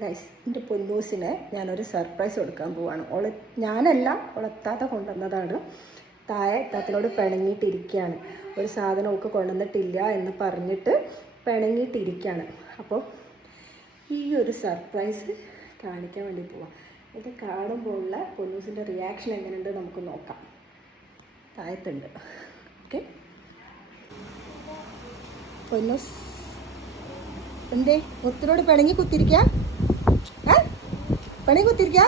Guys, എൻ്റെ പൊന്നൂസിന് ഞാനൊരു surprise കൊടുക്കാൻ പോവാണ്. ഞാനല്ല, ഓളെത്താത്ത കൊണ്ടുവന്നതാണ്. താഴെ താത്തനോട് പിണങ്ങിയിട്ടിരിക്കുകയാണ്. ഒരു സാധനം ഒക്കെ കൊണ്ടുവന്നിട്ടില്ല എന്ന് പറഞ്ഞിട്ട് പിണങ്ങിയിട്ടിരിക്കുകയാണ്. അപ്പോൾ ഈ ഒരു സർപ്രൈസ് കാണിക്കാൻ വേണ്ടി പോവാം. ഇത് കാണുമ്പോഴുള്ള പൊന്നൂസിൻ്റെ റിയാക്ഷൻ എങ്ങനെയുണ്ട് നമുക്ക് നോക്കാം. താഴത്തുണ്ട്. ഓക്കെ, പൊന്നൂസ് എന്തേ മുത്തിനോട് പിണങ്ങി കുത്തിരിക്കുക? പണി കുത്തിരിക്ക.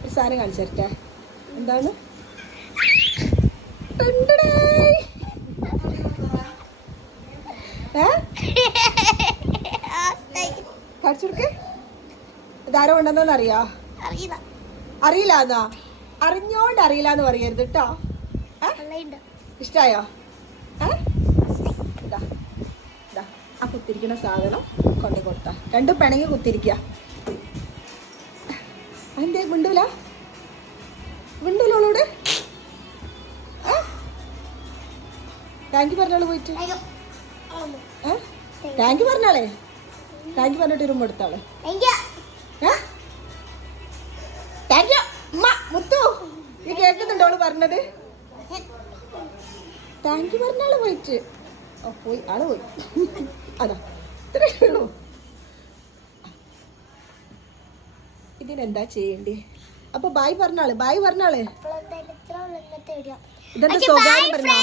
ഒരു സാധനം കാണിച്ചു തരട്ടെ. എന്താണ്? കാണിച്ചെടുക്ക്. ഇതാരോ ഉണ്ടെന്നോന്ന് അറിയോ? അറിയില്ല എന്നാ? അറിഞ്ഞോണ്ട് അറിയില്ല എന്ന് പറയരുത് കേട്ടോ. ഇഷ്ടായോ? ഇതാ ഇതാ ആ കുത്തിരിക്കുന്ന സാധനം കൊണ്ടു കൊടുത്ത. രണ്ടും പിണങ്ങി കുത്തിരിക്കുക. എന്തേ വിണ്ടൂല? വിണ്ടൂലോളോട് താങ്ക് യു പറഞ്ഞോളൂ. പോയിട്ട് താങ്ക് യു പറഞ്ഞാളേ. താങ്ക് യു പറഞ്ഞിട്ട് റൂം എടുത്താളെ. താങ്ക് യു മുത്തു. ഈ കേൾക്കുന്നുണ്ടോ അവള് പറഞ്ഞത്? താങ്ക് യു പറഞ്ഞാള് പോയിട്ട്. പോയി, ആള് പോയി. അതാ ഇത്രയുള്ളൂ. ഇതിനെന്താ ചെയ്യണ്ടേ? അപ്പൊ ബായ് പറഞ്ഞാള്. ബായ് പറഞ്ഞാള്. ഇതെന്താ സ്വകാര്യം പറഞ്ഞോ?